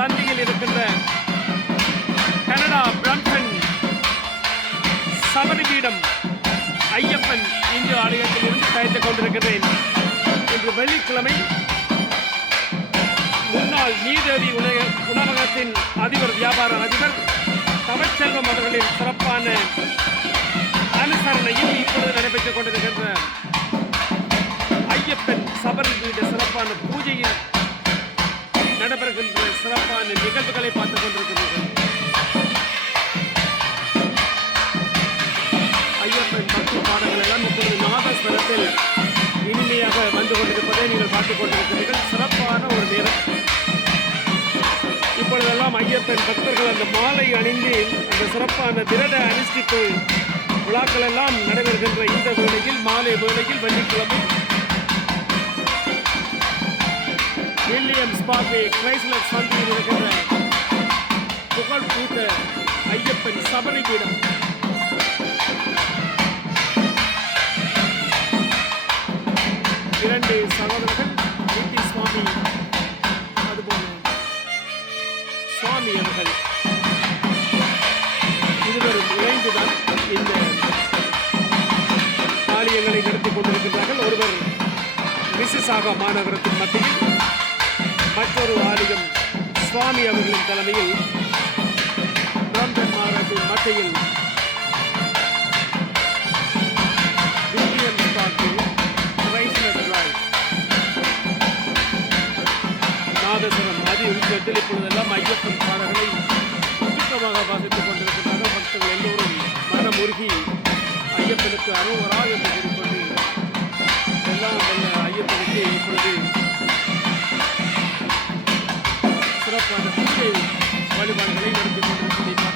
சந்தியில் இருக்கின்ற Canada Brampton Sabaripeedam Ayyappan Hindu ஆலயத்தில் இருந்து கழித்துக் கொண்டிருக்கிறேன். இன்று வெள்ளிக்கிழமை முன்னாள் நீதேவி உலக உணவகத்தின் அதிபர் வியாபார அதிபர் தமிழ்ச்செல்வம் அவர்களின் சிறப்பான அனுசரணையில் இப்பொழுது நடைபெற்றுக் கொண்டிருக்கின்ற ஐயப்பன் சபரிபீட சிறப்பான பூஜையில் நடைபெறுகின்ற சிறப்பான நிகழ்வுகளை பார்த்துக் கொண்டிருக்கின்றனர் ஐயப்பன் பக்தி பாடல்கள் எல்லாம் இப்பொழுது நாதஸ்வரத்தில் இனிமையாக வந்து கொண்டிருப்பதை நீங்கள் பார்த்துக் கொண்டிருக்கிறீர்கள். சிறப்பான ஒரு நேரம். இப்பொழுதெல்லாம் ஐயப்பன் பக்தர்கள் அந்த மாலை அணிந்து அந்த சிறப்பான திரட அனுஷ்டிப்பு விழாக்கள் எல்லாம் நடைபெறுகின்ற இந்த வேளையில் மாலை வேளையில் வெள்ளிக்கிழமை வில்லியம் பார்வே கிரைஸ்லர் சந்தியில் இருக்கின்ற புகழ் பூத்த ஐயப்பன் சபரி பீடம். இரண்டு சகோதரர்கள் நீதி சுவாமி அதுபோல சுவாமி அவர்கள். இருவரும் இணைந்துதான் இந்த காரியங்களை நடத்திக் கொண்டிருக்கின்றார்கள். ஒருவர் மிசிசாகா மாநகரத்தின் மத்தியில் மற்றொரு ஆலயம் சுவாமி அவர்களின் தலைமையில் பிராம்டன் மாநகரத்தின் மத்தியில் வில்லியம் ஸ்காட்டில் நாதஸ்வரம் அதி உச்சத்தில் இப்பொழுதெல்லாம் ஐயப்பன் பாடல்களை சுத்தமாக வாசித்துக் கொண்டிருக்கின்றனர் பக்தர்கள் எல்லோரும் மனமுருகி ஐயப்பனுக்கு அருவரா என்று கூறிக்கொண்டு எல்லாம் வல்ல ஐயப்பனுக்கு இப்பொழுது வழிபாடுகளை நடத்தி கொண்டிருப்பதை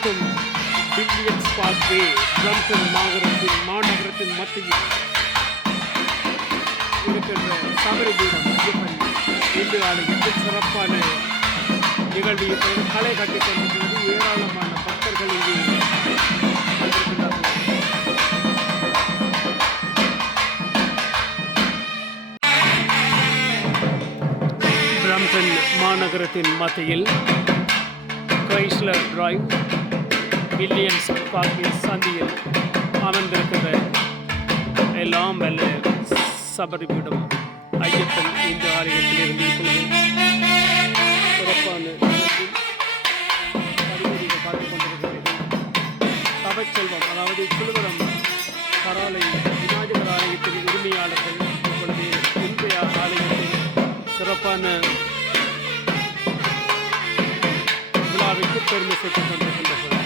மற்றும் வில்லியம்ஸ் பார்க்வே பிரம்டன் மாநகரத்தின் மாநகரத்தின் மத்தியில் இருக்கின்ற சபரிபீடம் ஐயப்பன் இந்து ஆலயத்தில் சிறப்பான நிகழ்வு இப்போது களை கட்டிக் கொண்டிருக்கிறது. ஏராளமான பக்தர்கள் இங்கு வந்திருக்கிறார்கள். பிரம்டன் மாநகரத்தின் மத்தியில் கிரைஸ்லர் டிரைவ் வில்லியம்ஸ் பார்க்கின் சந்தியில் அமர்ந்திருக்கிற எல்லாம் வல்ல சபரிபீடம் ஐயப்பன் இந்த ஆலயத்திலிருந்து இப்பொழுது சிறப்பான நிகழ்வில் அறிகுறிகள் பார்த்துக் கொண்டிருக்கிறீர்கள் அதாவது குழுவரம் பராலை விநாயகர் ஆலயத்தின் உரிமையாளர்கள் இப்பொழுது இன்றைய ஆலயத்தில் சிறப்பான விழாவிற்கு பெருமை சேர்த்துக் கொண்டிருக்கின்றனர்.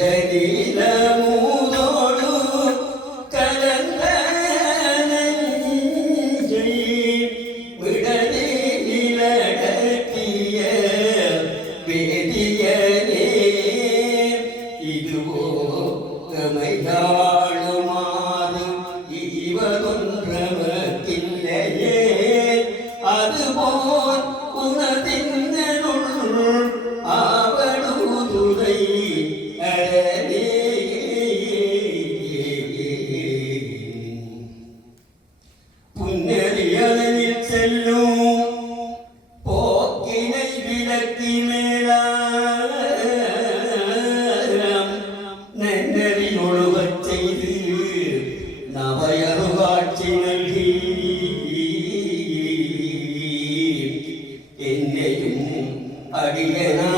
Hari Lama அடியனாக்கி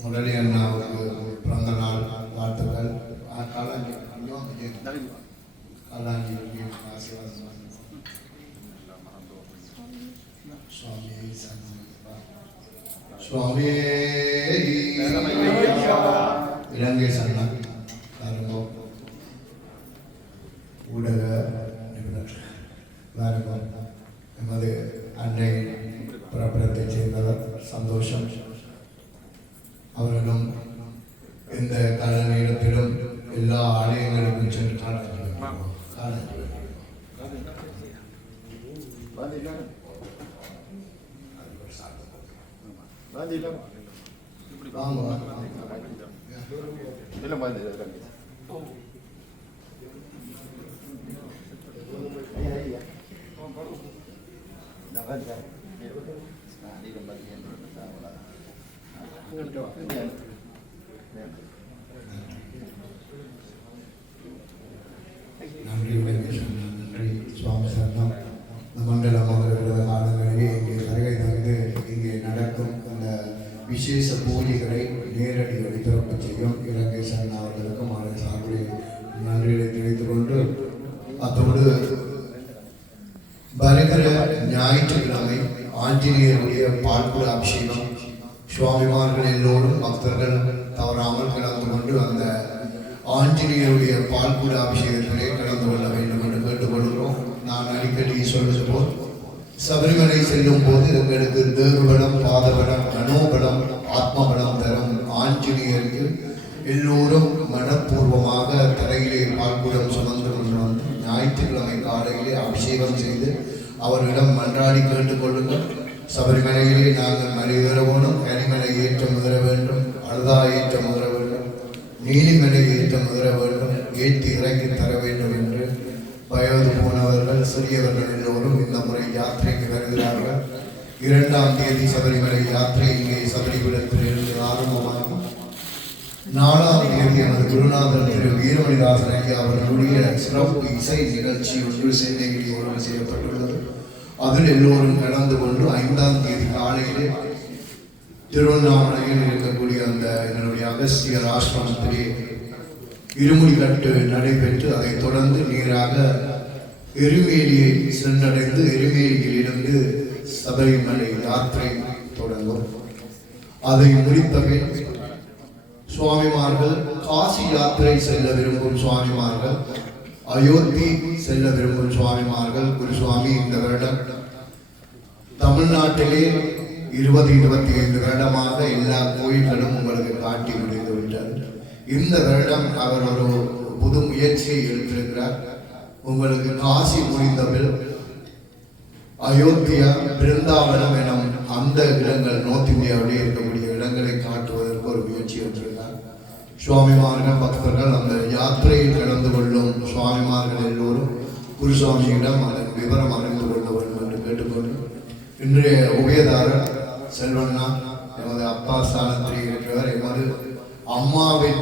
முரளி அண்ணாவுக்கு பிறந்த நாள் வாழ்த்துக்கள். காலாஞ்சி விஜய் ஆசீர்வாதம். சுவாமி சுவாமி இலங்கை சன்னா நன்றி வெங்கடேசன் சுவாமி சரணம் இந்த மண்டல மகள காலங்களிலே இங்கே வருகை தந்து இங்கே நடக்கும் அந்த விசேஷ பூஜை நேரடி ஒளிபரப்பு செய்யும் இலங்கை சரண் அவர்களுக்கும் அவரை சார்பில் நன்றிகளை தெரிவித்துக் கொண்டு அத்தோடு வருகிற ஞாயிற்றுக்கிழமை ஆஞ்சநேயருடைய பால்குட அபிஷேகம் சுவாமிமார்கள் எல்லோரும் பக்தர்கள் தவறாமல் கலந்து கொண்டு அந்த ஆஞ்சநேயருடைய பால்குட அபிஷேகத்திலே கலந்து கொள்ள வேண்டும் என்று கேட்டுக்கொள்கிறோம் நான் அடிக்கடி சொல்வது போல் சபரிமலை செல்லும் போது எங்களுக்கு தேவபலம் பாதபலம் மனோபலம் ஆத்மபலம் தரும். ஆஞ்சநேயருக்கு எல்லோரும் மனப்பூர்வமாக தரையிலே பால்குடம் சுமந்து கொண்டு வந்து ஞாயிற்றுக்கிழமை காலையிலே அபிஷேகம் செய்து அவர்களிடம் மன்றாடி கேட்டுக்கொள்ளுங்கள் சபரிமலையிலே நாங்கள் மலை ஏற கனிமலை ஏற்றம் உதர வேண்டும். அழுதா ஏற்றம் உதர வேண்டும். நீலிமலை ஏற்றம் உதர வேண்டும். ஏற்றி இறக்கி தர வேண்டும் என்று வயது போனவர்கள் சிறியவர்கள் எல்லோரும் இந்த முறை யாத்திரைக்கு வருகிறார்கள். இரண்டாம் தேதி சபரிமலை யாத்திரை இங்கே சபரிபுரத்தில் இருந்து ஆரம்பமாகும். நாலாம் தேதி நமது குருநாதர் திரு வீரமணிதாசன் ஐயா அவர்களுடைய சிறப்பு இசை நிகழ்ச்சி ஒன்று சென்னையில் ஒன்று செய்யப்பட்டுள்ளது. அதில் எல்லோரும் கலந்து கொண்டு ஐந்தாம் தேதி காலையிலே திருவண்ணாமலையில் இருக்கக்கூடிய அந்த எங்களுடைய அகஸ்தியர் ஆசிரமத்திலே இருமுடி கட்டு நடைபெற்று அதைத் தொடர்ந்து நேராக எருமேலியை சென்றடைந்து எருமேலியிலிருந்து சபரிமலை யாத்திரை தொடங்கும். அதை முடித்தபின் சுவாமிமார்கள் காசி யாத்திரை செல்ல விரும்பும் சுவாமிமார்கள் அயோத்தி செல்ல விரும்பும் சுவாமிமார்கள் குரு சுவாமி இந்த வருடம் தமிழ்நாட்டிலே இருபது இருபத்தி ஐந்து வருடமாக எல்லா கோயில்களும் உங்களுக்கு காட்டி முடிந்து இந்த வருடம் அவர் ஒரு புது முயற்சியை எடுத்திருக்கிறார். உங்களுக்கு காசி புரிந்தவில் அயோத்தியா பிருந்தாவனம் எனும் அந்த இடங்கள் நோர்த் இந்தியாவிலே இருக்கக்கூடிய இடங்களை காட்டுவதற்கு ஒரு முயற்சி எடுத்திருந்தார் சுவாமிமார்கள் பக்தர்கள் அந்த யாத்திரையில் கலந்து கொள்ளும் சுவாமிமார்கள் எல்லோரும் குருசுவாமியிடம் அதன் விவரம் அறிந்து கொள்ள வேண்டும் என்று கேட்டுக்கொண்டு இன்றைய உபயதாரர் செல்வண்ணா எமது அப்பா ஸ்தானத்தில் இருக்கிறவர் எமது அம்மாவின்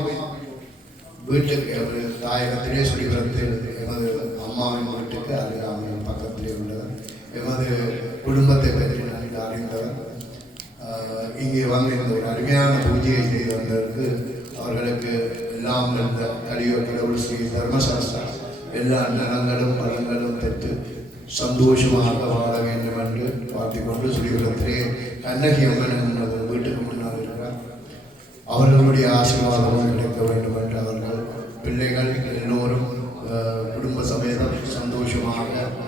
வீட்டுக்கு எமது தாயகத்திலே சுடிபுரத்தில் எமது அம்மாவின் வீட்டுக்கு அருகாமையில் பக்கத்திலே உள்ளவர். எமது குடும்பத்தை பற்றி நன்கு அறிந்தவர். இங்கே வந்து இந்த ஒரு அருமையான பூஜையை செய்து வந்ததற்கு அவர்களுக்கு எல்லாம் இருந்த கலியோ கடவுள் ஸ்ரீ தர்மசாஸ்திரா எல்லா நலங்களும் பலங்களும் பெற்று சந்தோஷமாக வாழ வேண்டும் என்று வாழ்த்திக் கொண்டு சுடிபுரத்திலே கண்ணகி அம்மன் என்பது வீட்டுக்கு முன்னால் இருக்கிறார். அவர்களுடைய ஆசீர்வாதமும் கிடைக்க வேண்டும் என்று அவர்கள் பிள்ளைகள் எல்லோரும் குடும்ப சமேதம் சந்தோஷமாக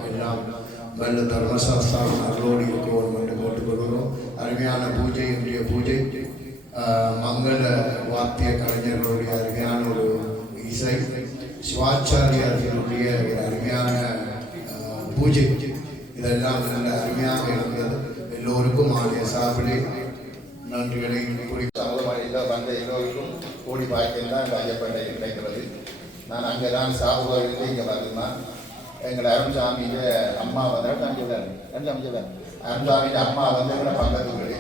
எல்லாம் நல்ல தர்மசாஸ்திரம் அருளோடு இருக்க வேண்டும் என்று கேட்டுக்கொள்கிறோம் அருமையான பூஜை இன்றைய பூஜை மங்கள வாத்திய கலைஞர்களுடைய அருமையான ஒரு இசை சிவாச்சாரியார்களுடைய ஒரு அருமையான பூஜை இதெல்லாம் நல்ல அருமையாக இருந்தது எல்லோருக்கும் ஆலய சார்பிலே நன்றிகளை கூறி சமூகமாக வந்த எல்லோருக்கும் கூடி பாய்க்கம் தான் இந்த ஐயப்பண்டை கிடைக்கிறது. நான் அங்கே தான் சாகுபடிட்டு இங்கே வருந்தான் எங்கள் அருண்சாமியில அம்மா வந்து அருண்சாமி அருண்சாமியில அம்மா வந்து பக்கத்து வீடு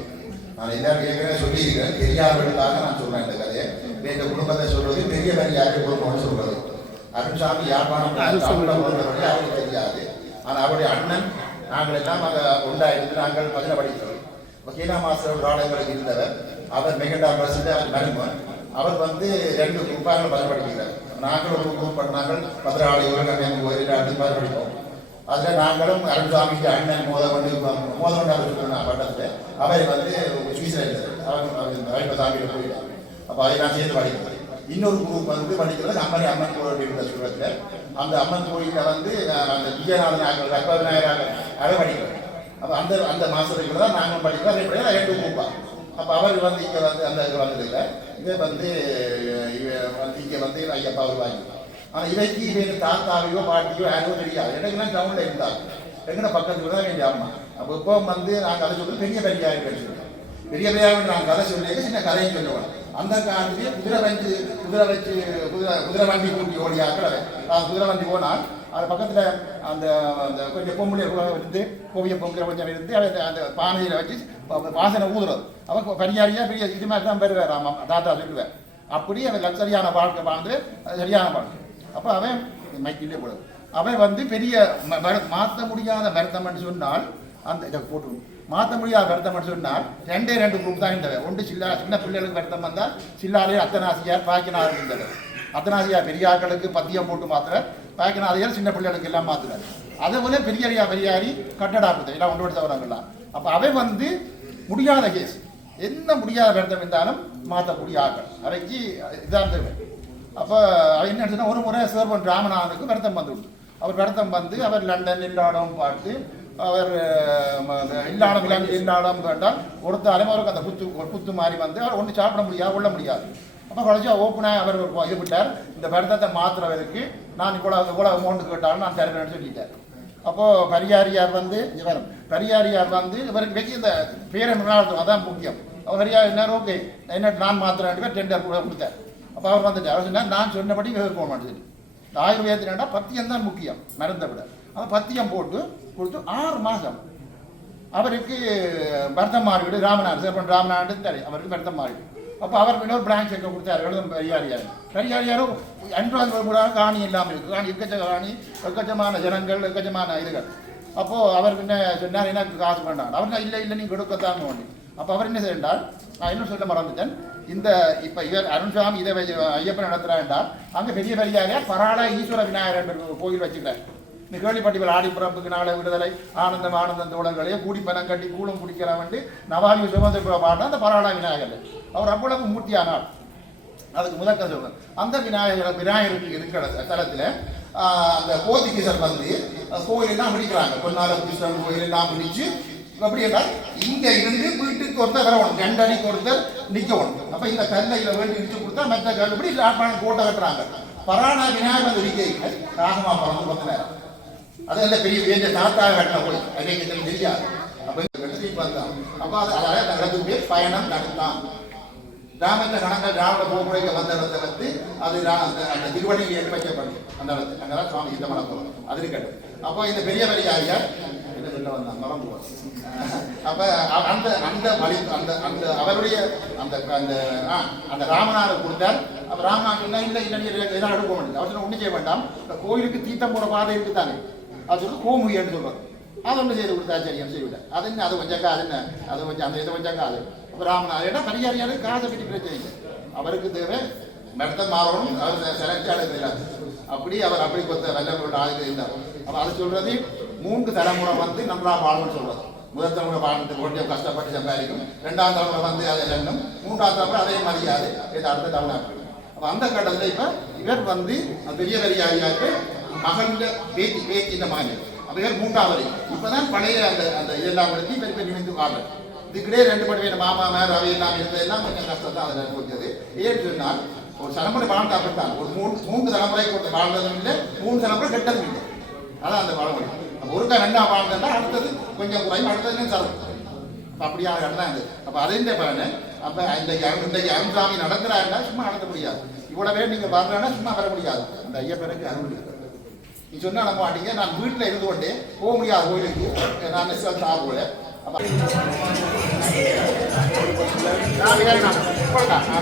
நான் எல்லாரும் ஏற்கனவே சொல்லியிருக்கிறேன். பெரியார்களுக்காக நான் சொல்றேன் இந்த கதையை. எங்கள் குடும்பத்தை சொல்றது பெரிய பெரியாரு குடும்பம்னு சொல்றது. அருண்சாமி யாழ்ப்பாணம் அவருக்கு தெரியாது. ஆனால் அவருடைய அண்ணன் நாங்கள் எல்லாம் அங்கே உண்டாயிருந்து நாங்கள் பதின படிக்கிறோம். இப்போ கீழா மாஸ்டர் ஒரு இருந்தவர் அவர் மெகண்டா பிரசிடண்ட் அவர் அவர் வந்து ரெண்டு குரூப்பாக பயன்படுத்துகிறார் நாங்கள் ஒரு குரூப் பண்ணாங்கள் மதுராளி உலகம் கோயில் அடுத்து பயன்படுத்தோம் அதில் நாங்களும் அருண்சாமிக்கு அண்ணன் மோதவண்டு மோதவண்டு அவர் சொல்லிருந்தாங்க பட்டத்தில் அவர் வந்து சுவிட்சர்லாந்து அவர் அவர் சாமியில் போயிட்டாங்க அப்போ அதை நான் சேர்ந்து படிக்கிறேன். இன்னொரு குரூப் வந்து படிக்கிறது அம்மன் அம்மன் கோயில் இருக்கிற சூழத்தில் அந்த அம்மன் கோயிலில் வந்து அந்த விஜயநாதன் ஆக்கள் ரப்ப விநாயகர் அதை படிக்கிறேன் அப்போ அந்த அந்த மாதத்துக்குள்ள தான் நாங்களும் படிக்கிறோம். அதே படிக்கிறோம் ரெண்டு குரூப்பா அப்போ அவர் வந்து இங்கே வந்து அந்த இது வந்ததில்லை இதே வந்து இவ வந்து இங்கே வந்து ஐயப்பா அவர் வாங்கி ஆனால் இவைக்கு இவங்க தாத்தாவையோ பாட்டியோ யாரோ தெரியாது. எனக்குலாம் டவுனில் இருந்தாங்க எங்கட பக்கத்துல தான் வேண்டிய அம்மா. அப்போ இப்போ வந்து நான் கதை சொல்லி பெரிய பெரியார் பேசுகிறேன் பெரிய பெரியார் நான் கதை சொல்லியிருக்கேன் சின்ன கதையும் சொல்லுவேன். அந்த காலத்துலேயே குதிரை வண்டி குதிரை வச்சு குதிரை குதிரை வண்டி கூட்டி ஓடி நான் குதிரை வண்டி போனால் அது பக்கத்தில் அந்த அந்த கொஞ்சம் பொம்பளை இருந்து கோவிய பொங்கல் கொஞ்சம் இருந்து அதை அந்த பானையில் வச்சு வாசனை ஊதுறது. அவன் பரிகாரியாக பெரிய இது மாதிரி தான் பெறுவார் ஆமாம் தாத்தா சொல்லுவேன் அப்படி அவன் சரியான வாழ்க்கை வாழ்ந்து அது சரியான வாழ்க்கை. அப்போ அவன் மைக்கிலே கூடாது அவன் வந்து பெரிய மரு- மாற்ற முடியாத மருத்தம்னு சொன்னால் அந்த இதை போட்டு மாற்ற முடியாத வருத்தம்னு சொன்னால் ரெண்டே ரெண்டு குரூப் தான் இருந்தவை. ஒன்று சில்லா சின்ன பிள்ளைகளுக்கு வருத்தம் வந்தால் சில்லாலே அத்தனாசியார் பாக்கினார் இருந்தது அத்தனாசியார் பெரியாக்களுக்கு பத்தியம் போட்டு மாத்திர பாக்கினாதையார் சின்ன பிள்ளைகளுக்கு எல்லாம் மாத்துறாரு அதே போல பெரியாரியா பெரியாரி கட்டடாக்குது எல்லாம் ஒன்று தவறாங்கலாம் அப்போ அவை வந்து முடியாத கேஸ் என்ன முடியாத வருத்தம் இருந்தாலும் மாற்றக்கூடிய ஆக்கள் அவைக்கு இதாக இருந்தவன் அப்போ அவர் என்ன சொன்னா ஒரு முறை சிவபன் ராமநாதனுக்கு விரதம் வந்து அவர் விரதம் வந்து அவர் லண்டன் இல்லாடம் பார்த்து அவர் இல்லாடம் இல்லாமல் இல்லாடம் கேட்டால் ஒருத்தாலும் அவருக்கு அந்த புத்து குத்து புத்து மாதிரி வந்து அவர் ஒன்று சாப்பிட முடியாது கொள்ள முடியாது. அப்போ கடைசியாக ஓப்பனாக அவர் ஒரு இது விட்டார் இந்த வருத்தத்தை மாற்றுறவருக்கு நான் இவ்வளோ இவ்வளோ அமௌண்ட் கேட்டாலும் நான் தருவேன்னு சொல்லிட்டார். அப்போது பரியாரியார் வந்து இவர் பரியாரியார் வந்து இவருக்கு வச்சு இந்த பேரை முன்னாள் அதான் முக்கியம். அவர் பரியார் என்ன ஓகே என்ன நான் மாத்திரம் டெண்டர் கூட கொடுத்தார். அப்போ அவர் வந்துட்டு அவர் சொன்னார் நான் சொன்னபடி இவர் போக மாட்டேன் ஆயுர்வேதத்தினா பத்தியம் தான் முக்கியம் மருந்தை விட அந்த பத்தியம் போட்டு கொடுத்து ஆறு மாதம் அவருக்கு பரதம் மாறிவிடு ராமநாடு சிவப்பன் ராமநாடு தெரியும் அவருக்கு பரதம் மாறிவிடு. அப்போ அவர் இன்னொரு பிரான்ச் எங்கே கொடுத்தாரு. எழுதும் பெரியாரியார் பெரியாரியாரும் அன்றாவது கூட காணி இல்லாமல் இருக்கு. காணி எக்கச்ச காணி எக்கச்சமான ஜனங்கள் எக்கச்சமான இதுகள். அப்போது அவர் என்ன சொன்னார் எனக்கு காசு வேண்டாம். அவர் இல்லை இல்லை நீங்கள் கொடுக்கத்தான் வேண்டி அப்போ அவர் என்ன செய்தால் நான் இன்னும் சொல்ல மறந்துட்டேன். இந்த இப்போ இவர் அருண்சாமி இதை ஐயப்பன் நடத்துகிறார் என்றால் அங்கே பெரிய பெரியாரியார் பராள ஈஸ்வர விநாயகர் என்று கோயில் வச்சுக்கிறார். இந்த கேள்விப்பட்டிகள் ஆடி பிறப்புக்கு நாளை விடுதலை ஆனந்தம் ஆனந்தம் தோழர்களே கூடி பணம் கட்டி கூலம் குடிக்கிற வந்து நவாலி சுமந்திர பாட்டு அந்த பரவாயில்ல விநாயகர். அவர் அவ்வளவு மூர்த்தியானார். அதுக்கு முதற்க சொல்றேன். அந்த விநாயகர் விநாயகருக்கு இருக்கிற தளத்தில் அந்த போர்த்துகீசர் வந்து கோயிலெல்லாம் பிடிக்கிறாங்க. பொன்னால கிருஷ்ணன் கோயிலெல்லாம் பிடிச்சு அப்படி என்றால் இங்க இருந்து வீட்டுக்கு ஒருத்தர் வரணும். ரெண்டு அடிக்கு ஒருத்தர் நிற்கணும். அப்ப இந்த கல்லை வேண்டி இடிச்சு கொடுத்தா மற்ற கல் இப்படி லாட்பான கோட்டை கட்டுறாங்க. பராணா விநாயகர் வந்து ராகமா பறந்து பத்து நேரம். அது அந்த பெரிய வேண்டிய தாத்தா கட்டின கோயில் எனக்கு தெரியாது. அப்ப வெற்றி கட்டி வந்தான் அப்ப அது அதாவது அந்த பயணம் நடத்தான். ராமந்த கணங்கள் ராவண போக்குறைக்க வந்த இடத்தை வந்து அது அந்த அந்த திருவடியில் ஏற்படுத்தப்படும் அந்த இடத்துல. அங்கதான் சுவாமி இந்த மனம் போகும் அது இருக்கட்டும். அப்போ இந்த பெரிய பெரிய ஆரியார் என்ன சொல்ல வந்தான்? மறந்து போச்சு. அப்ப அந்த அந்த வழி அந்த அந்த அவருடைய அந்த அந்த அந்த ராமநாடு கொடுத்தார். அப்ப ராமநாடு இல்லை இல்லை இல்லை எதாவது எடுக்க வேண்டியது அவர் ஒன்றும் செய்ய வேண்டாம். இந்த கோயிலுக்கு தீர்த்தம் போற பாதை இருக்குதானே? அது சொல்லி கோமுகின்னு சொல்றாரு அது ஒன்று செய்து கொடுத்தா சரியம் அது என்ன அது கொஞ்சம் காது என்ன அது கொஞ்சம் அந்த இது கொஞ்சம் காது அப்போ ராமநாதர் ஏன்னா பரிகாரியாரு காதை பற்றி பிரச்சனை இல்லை அவருக்கு தேவை மெடத்தை மாறணும் அவர் செலக்டாடு தெரியாது அப்படி அவர் அப்படி கொத்த வெள்ளங்களோட ஆயுதம் இருந்தார் அப்போ அது சொல்றது மூன்று தலைமுறை வந்து நம்மளா வாழணும்னு சொல்றது முதல் தலைமுறை வாழ்ந்து கொஞ்சம் கஷ்டப்பட்டு சம்பாதிக்கும் ரெண்டாம் தலைமுறை வந்து அதை ரெண்டும் மூன்றாம் தலைமுறை அதே மரியாதை இது அடுத்த தலைமுறை அப்போ அந்த கட்டத்தில் இப்போ இவர் வந்து அந்த பெரிய பெரியாரியாருக்கு மகன்ல பேத்தி பேத்தி இந்த மாதிரி. அப்படியே மூன்றாவது. இப்போதான் பழைய அந்த அந்த இதெல்லாம் எடுத்து பெரிய பெரிய நிமிந்து வாழ்றது இதுக்கிடையே ரெண்டு படி வேணும் மாமா மேர் அவை எல்லாம் இருந்ததெல்லாம் கொஞ்சம் கஷ்டம் தான் அதில் கொடுத்தது. ஏன்னு சொன்னால் ஒரு தலைமுறை வாழ்ந்தா அப்படித்தான். ஒரு மூணு மூன்று தலைமுறை கொடுத்து வாழ்ந்ததும் இல்லை மூணு தலைமுறை கெட்டதும் இல்லை. அதான் அந்த பழமொழி அப்போ ஒருக்கா ரெண்டா வாழ்ந்தா அடுத்தது கொஞ்சம் குறையும் அடுத்தது தரும் அப்போ அப்படியா தான் இது. அப்போ அதே இந்த பலனு? அப்போ இன்றைக்கு அருண் இன்றைக்கு அருண்சாமி நடத்துறாருன்னா சும்மா நடத்த முடியாது. இவ்வளவே நீங்கள் வர்றேன்னா சும்மா வர முடியாது. அந்த ஐயப்பனுக்கு அருள் இருக்கு. நீ சொன்னா நம்ப மாட்டீங்க. நான் வீட்டில் இருந்து கொண்டே போக முடியாது கோயிலுக்கு. நான் நெசல் சாப்பிடுவேன் அப்போ நான்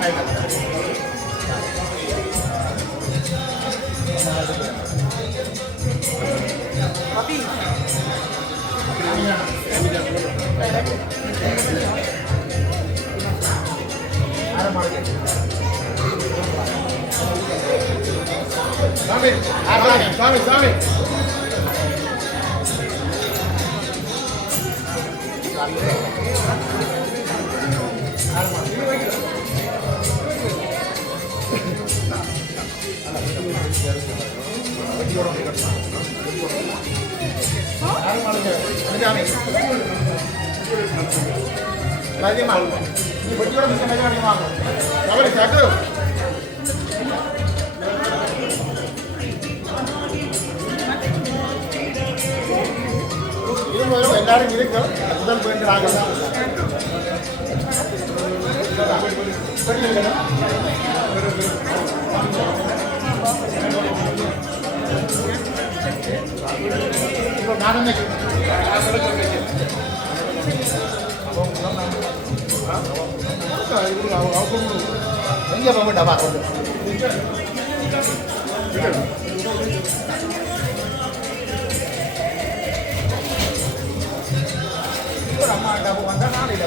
Salve, salve! இப்போ நான் எங்கே போக வேண்டாம் அம்மா டப்பு வந்தா நான் இல்லை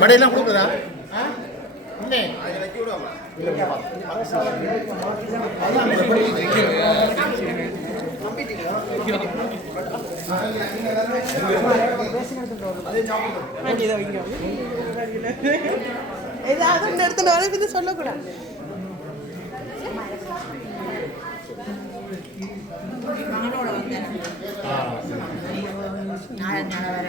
மடையெல்லாம் கொடுக்குறதா? இன்னே ஏதாவது இந்த இடத்துல வர சொல்லக்கூடாது. அம்மா